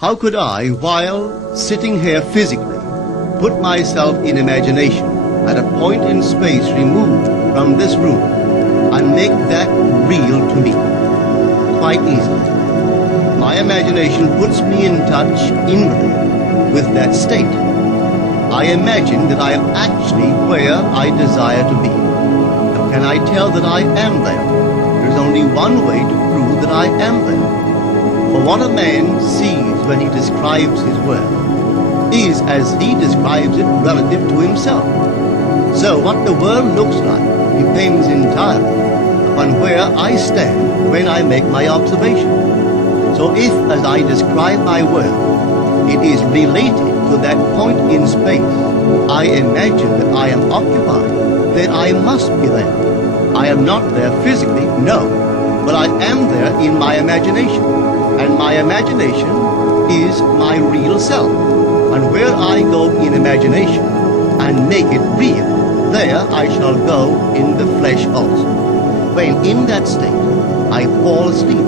How could I, while sitting here physically, put myself in imagination at a point in space removed from this room and make that real to me? Quite easily. My imagination puts me in touch inwardly with that state. I imagine that I am actually where I desire to be. How can I tell that I am there? There's only one way to prove that I am there. For what a man sees when he describes his world is as he describes it relative to himself. So what the world looks like depends entirely upon where I stand when I make my observation. So if, as I describe my world, it is related to that point in space I imagine that I am occupied, then I must be there. I am not there physically, no, but I am there in my imagination. And my imagination is my real self. And where I go in imagination and make it real, there I shall go in the flesh also. When in that state I fall asleep,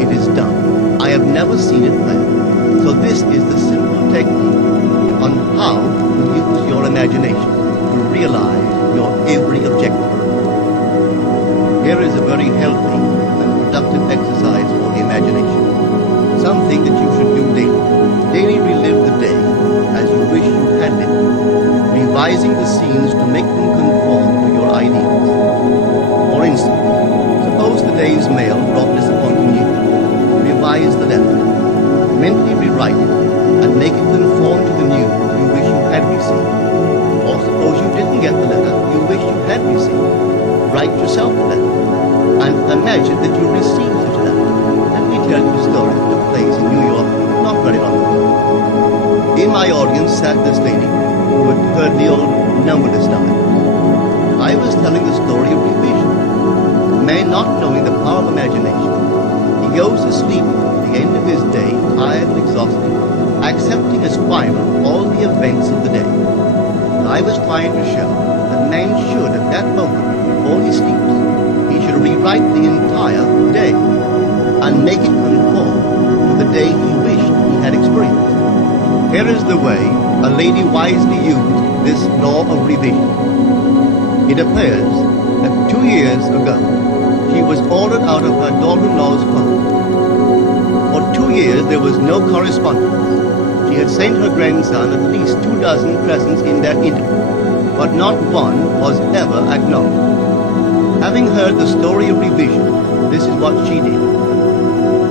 it is done. I have never seen it fail. So this is the simple technique on how to use your imagination to realize your every objective. Here is a very healthy and productive exercise for the imagination. Something that you should do daily. Daily relive the day as you wish you had lived, revising the scenes to make them conform to your ideals. For instance, suppose the day's mail brought disappointing news. Revise the letter. Mentally rewrite it and make it conform to the news you wish you had received. Or suppose you didn't get the letter you wish you had received. Write yourself the letter and imagine that you received such a letter. Let me tell you a story that took place in New York not very long ago. In my audience sat this lady who had heard the old numberless times. I was telling the story of revision. A man not knowing the power of imagination, he goes to sleep at the end of his day, tired and exhausted, accepting as final all the events of the day. I was trying to show that man should, at that moment, before he sleeps, he should rewrite the entire day and make it conform to the day he wished he had experienced. Here is the way a lady wisely used this law of revision. It appears that 2 years ago, she was ordered out of her daughter-in-law's home. For 2 years, there was no correspondence. She had sent her grandson at least 24 presents in that interval, but not one was ever acknowledged. Having heard the story of revision, this is what she did.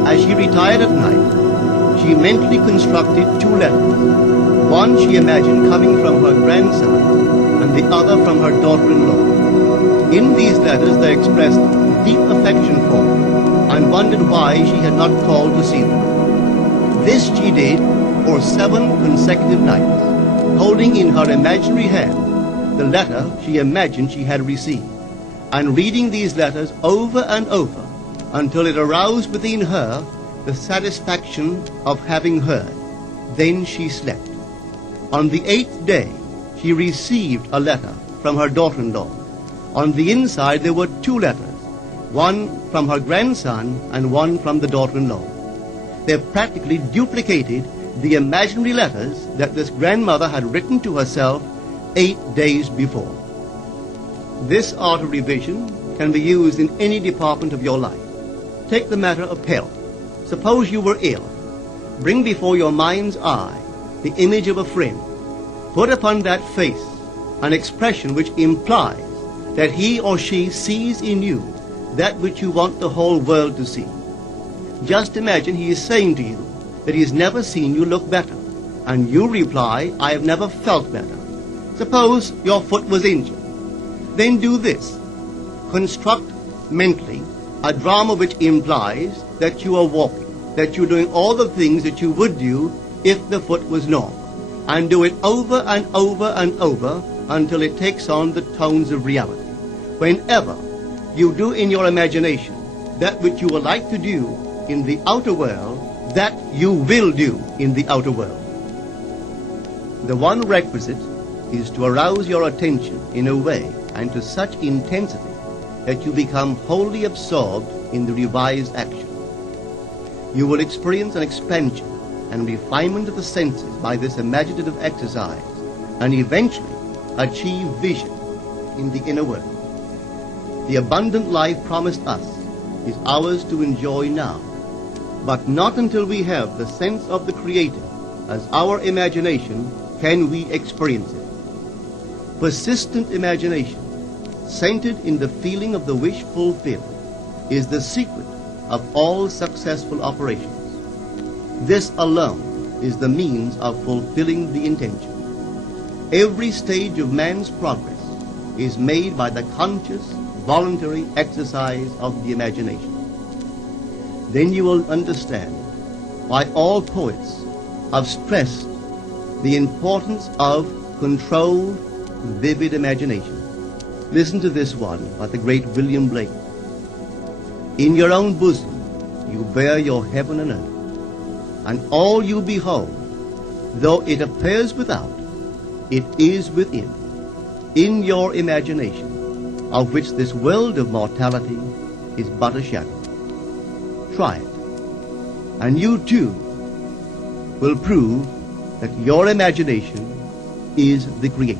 As she retired at night, she mentally constructed 2 letters. One she imagined coming from her grandson, and the other from her daughter-in-law. In these letters they expressed deep affection for her, and wondered why she had not called to see them. This she did for 7 consecutive nights, holding in her imaginary hand the letter she imagined she had received, and reading these letters over and over until it aroused within her the satisfaction of having heard. Then she slept. On the 8th day, she received a letter from her daughter-in-law. On the inside there were 2 letters, one from her grandson and one from the daughter-in-law. They practically duplicated the imaginary letters that this grandmother had written to herself 8 days before. This art of revision can be used in any department of your life. Take the matter of health. Suppose you were ill. Bring before your mind's eye the image of a friend. Put upon that face an expression which implies that he or she sees in you that which you want the whole world to see. Just imagine he is saying to you that he has never seen you look better, and you reply, I have never felt better. Suppose your foot was injured. Then do this. Construct mentally a drama which implies that you are walking, that you're doing all the things that you would do if the foot was normal, and do it over and over and over until it takes on the tones of reality. Whenever you do in your imagination that which you would like to do in the outer world, that you will do in the outer world. The one requisite is to arouse your attention in a way and to such intensity that you become wholly absorbed in the revised action. You will experience an expansion and refinement of the senses by this imaginative exercise, and eventually achieve vision in the inner world. The abundant life promised us is ours to enjoy now, but not until we have the sense of the Creator as our imagination can we experience it. Persistent imagination, centered in the feeling of the wish fulfilled, is the secret of all successful operations. This alone is the means of fulfilling the intention. Every stage of man's progress is made by the conscious, voluntary exercise of the imagination. Then you will understand why all poets have stressed the importance of controlled, vivid imagination. Listen to this one by the great William Blake. In your own bosom you bear your heaven and earth, and all you behold, though it appears without, it is within, in your imagination, of which this world of mortality is but a shadow. Try it, and you too will prove that your imagination is the Creator.